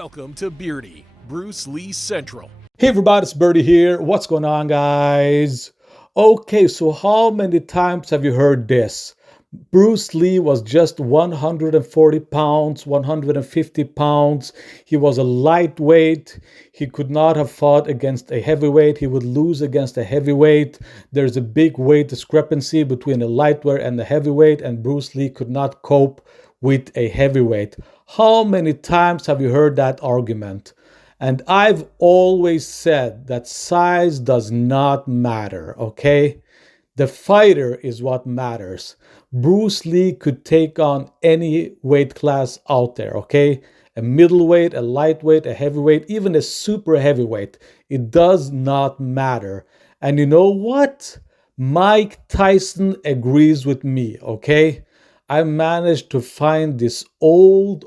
Welcome to Beardy, Bruce Lee Central. Hey everybody, it's Birdie here. What's going on, guys? Okay, so how many times have you heard this? Bruce Lee was just 140 pounds, 150 pounds. He was a lightweight. He could not have fought against a heavyweight. He would lose against a heavyweight. There's a big weight discrepancy between a lightweight and the heavyweight, and Bruce Lee could not cope with a heavyweight. How many times have you heard that argument? And I've always said that size does not matter, okay? The fighter is what matters. Bruce Lee could take on any weight class out there, okay? A middleweight, a lightweight, a heavyweight, even a super heavyweight. It does not matter. And you know what? Mike Tyson agrees with me, okay? I managed to find this old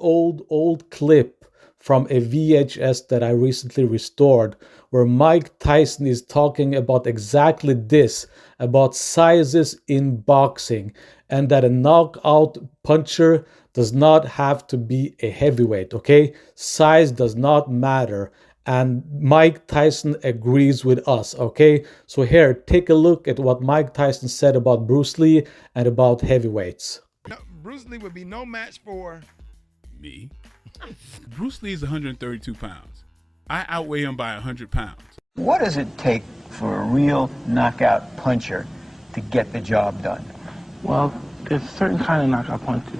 clip from a VHS that I recently restored, where Mike Tyson is talking about exactly this, about sizes in boxing, and that a knockout puncher does not have to be a heavyweight, okay? Size does not matter, and Mike Tyson agrees with us, okay? So here, take a look at what Mike Tyson said about Bruce Lee and about heavyweights. Bruce Lee would be no match for me. Bruce Lee is 132 pounds. I outweigh him by 100 pounds. What does it take for a real knockout puncher to get the job done? Well, there's a certain kind of knockout punches.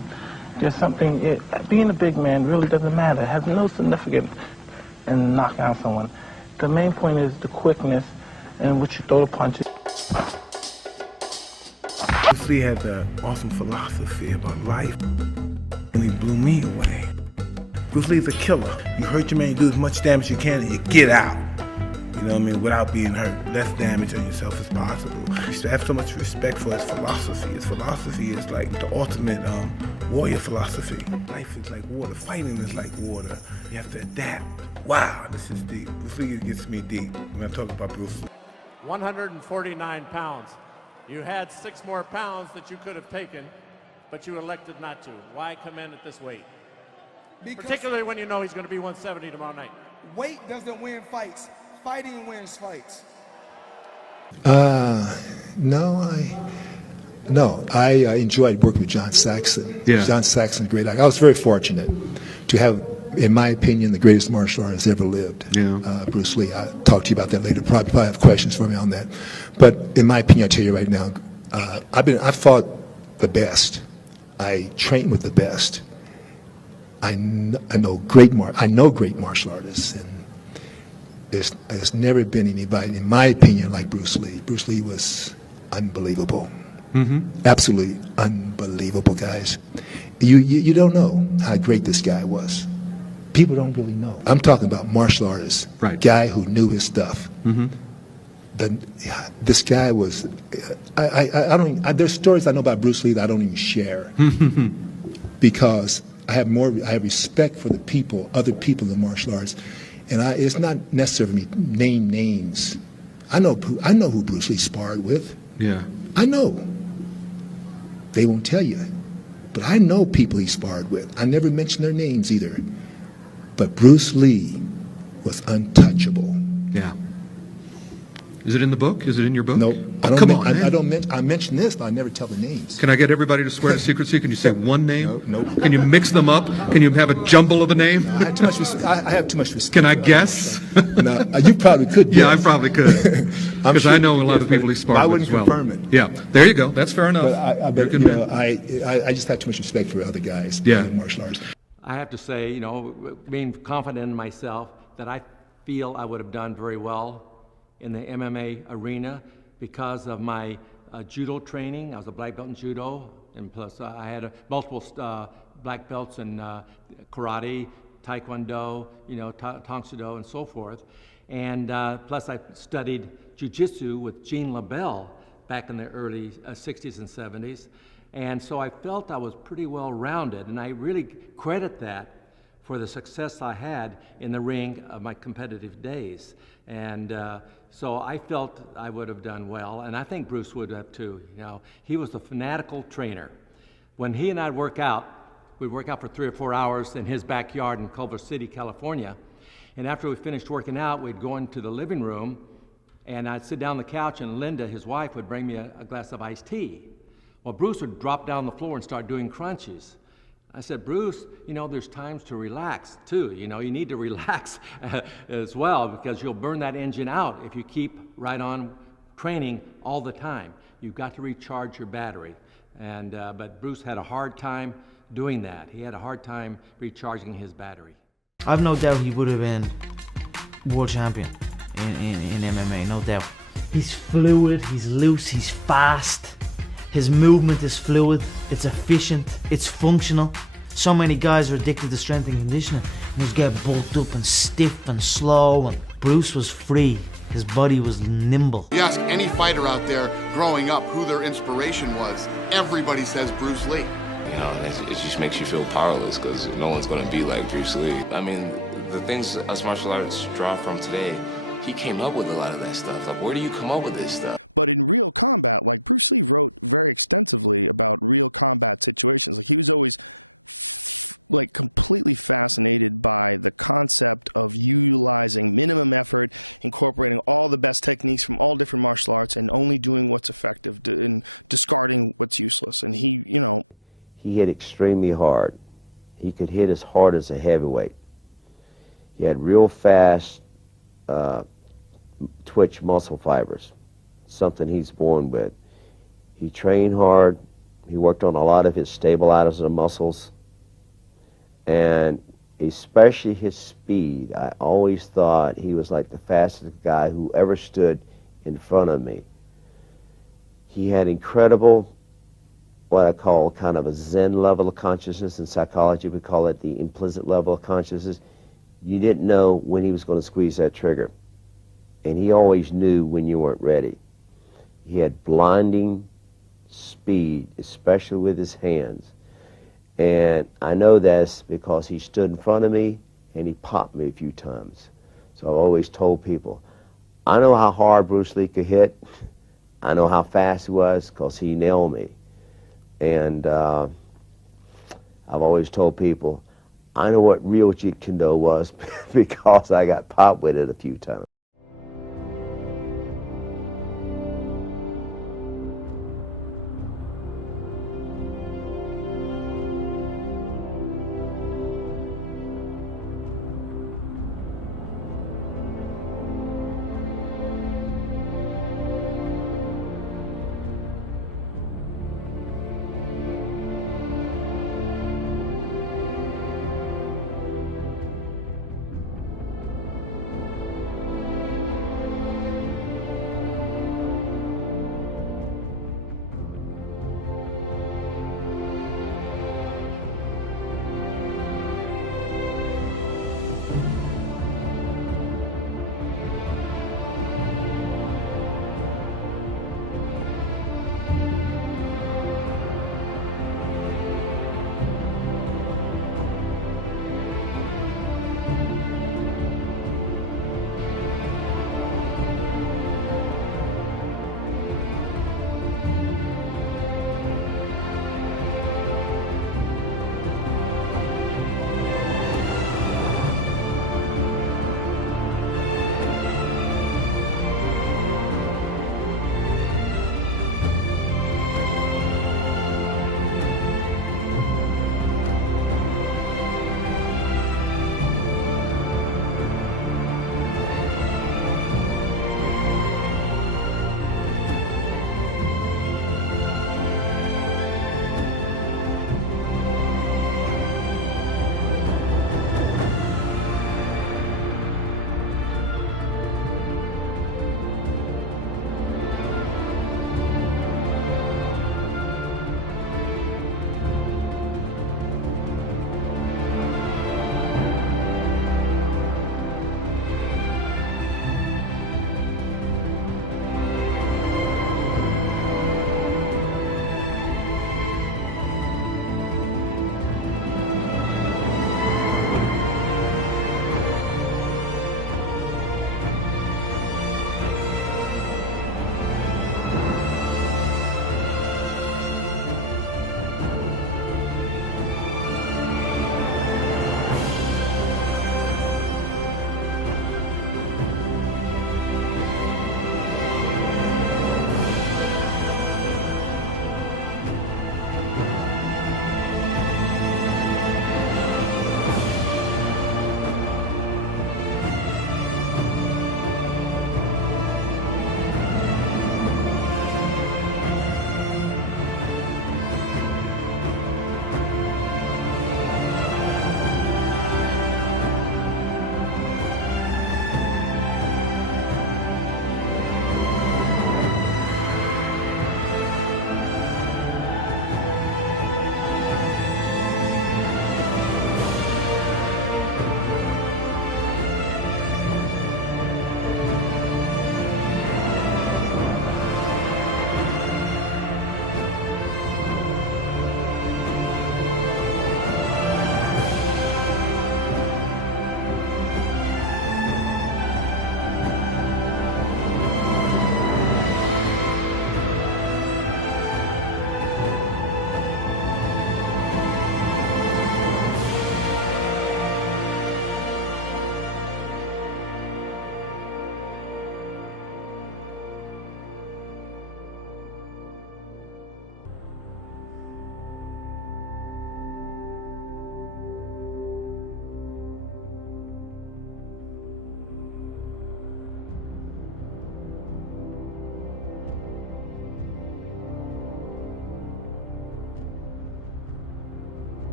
There's something, being a big man really doesn't matter. It has no significance in knocking out someone. The main point is the quickness and what you throw the punches. Bruce Lee had an awesome philosophy about life, and he blew me away. Bruce Lee's a killer. You hurt your man, you do as much damage as you can, and you get out. You know what I mean? Without being hurt. Less damage on yourself as possible. I used to have so much respect for his philosophy. His philosophy is like the ultimate warrior philosophy. Life is like water. Fighting is like water. You have to adapt. Wow, this is deep. Bruce Lee gets me deep when I talk about Bruce Lee. 149 pounds. You had 6 more pounds that you could have taken, but you elected not to. Why come in at this weight? Because particularly when you know he's going to be 170 tomorrow night. Weight doesn't win fights. Fighting wins fights. No, I enjoyed working with John Saxon. Yeah. John Saxon's a great actor. I was very fortunate to have, in my opinion, the greatest martial artist ever lived. Yeah. Bruce Lee. I'll talk to you about that later. Probably have questions for me on that. But in my opinion, I tell you right now, I fought the best. I trained with the best. I know great martial artists, and there's never been anybody, in my opinion, like Bruce Lee. Bruce Lee was unbelievable. Mm-hmm. Absolutely unbelievable, guys. You don't know how great this guy was. People don't really know. I'm talking about martial artists, right? Guy who knew his stuff. Mm-hmm. This guy was. There's stories I know about Bruce Lee that I don't even share because I have respect for the people, other people in martial arts, and it's not necessary for me to name names. I know who Bruce Lee sparred with. Yeah. I know. They won't tell you, but I know people he sparred with. I never mention their names either. But Bruce Lee was untouchable. Yeah. Is it in the book? Is it in your book? No. I I mention this, but I never tell the names. Can I get everybody to swear to secrecy? Can you say one name? No. Can you mix them up? Can you have a jumble of a name? I have too much respect. I have too much respect. Can I guess? No, you probably could guess. Yeah, I probably could. Because I know a lot of people he sparred with as well. I wouldn't confirm it. Yeah, there you go. That's fair enough. But I just have too much respect for other guys in martial arts. I have to say, being confident in myself, that I feel I would have done very well in the MMA arena because of my judo training. I was a black belt in judo, and plus I had multiple black belts in karate, taekwondo, tang soo do, and so forth. And plus I studied jiu-jitsu with Gene LaBelle back in the early 60s and 70s. And so I felt I was pretty well rounded, and I really credit that for the success I had in the ring of my competitive days. And so I felt I would have done well, and I think Bruce would have too. He was a fanatical trainer. When he and I'd work out, We'd work out for 3 or 4 hours in his backyard in Culver City, California. And after we finished working out, we'd go into the living room, and I'd sit down on the couch, and Linda, his wife, would bring me a glass of iced tea. Well, Bruce would drop down on the floor and start doing crunches. I said, Bruce, you know, there's times to relax too. You know, you need to relax as well, because you'll burn that engine out if you keep right on training all the time. You've got to recharge your battery. And but Bruce had a hard time doing that. He had a hard time recharging his battery. I've no doubt he would have been world champion in MMA, no doubt. He's fluid, he's loose, he's fast. His movement is fluid, it's efficient, it's functional. So many guys are addicted to strength and conditioning and just get bulked up and stiff and slow, and Bruce was free. His body was nimble. You ask any fighter out there growing up who their inspiration was, everybody says Bruce Lee. You know, it just makes you feel powerless because no one's going to be like Bruce Lee. I mean, the things us martial arts draw from today, he came up with a lot of that stuff. Like, where do you come up with this stuff? He hit extremely hard. He could hit as hard as a heavyweight. He had real fast twitch muscle fibers, something he's born with. He trained hard. He worked on a lot of his stabilizers and muscles, and especially his speed. I always thought he was like the fastest guy who ever stood in front of me. He had incredible, what I call kind of a Zen level of consciousness. In psychology, we call it the implicit level of consciousness. You didn't know when he was going to squeeze that trigger. And he always knew when you weren't ready. He had blinding speed, especially with his hands. And I know that's because he stood in front of me and he popped me a few times. So I've always told people, I know how hard Bruce Lee could hit. I know how fast he was because he nailed me. And I've always told people, I know what real Jeet Kune Do was because I got popped with it a few times.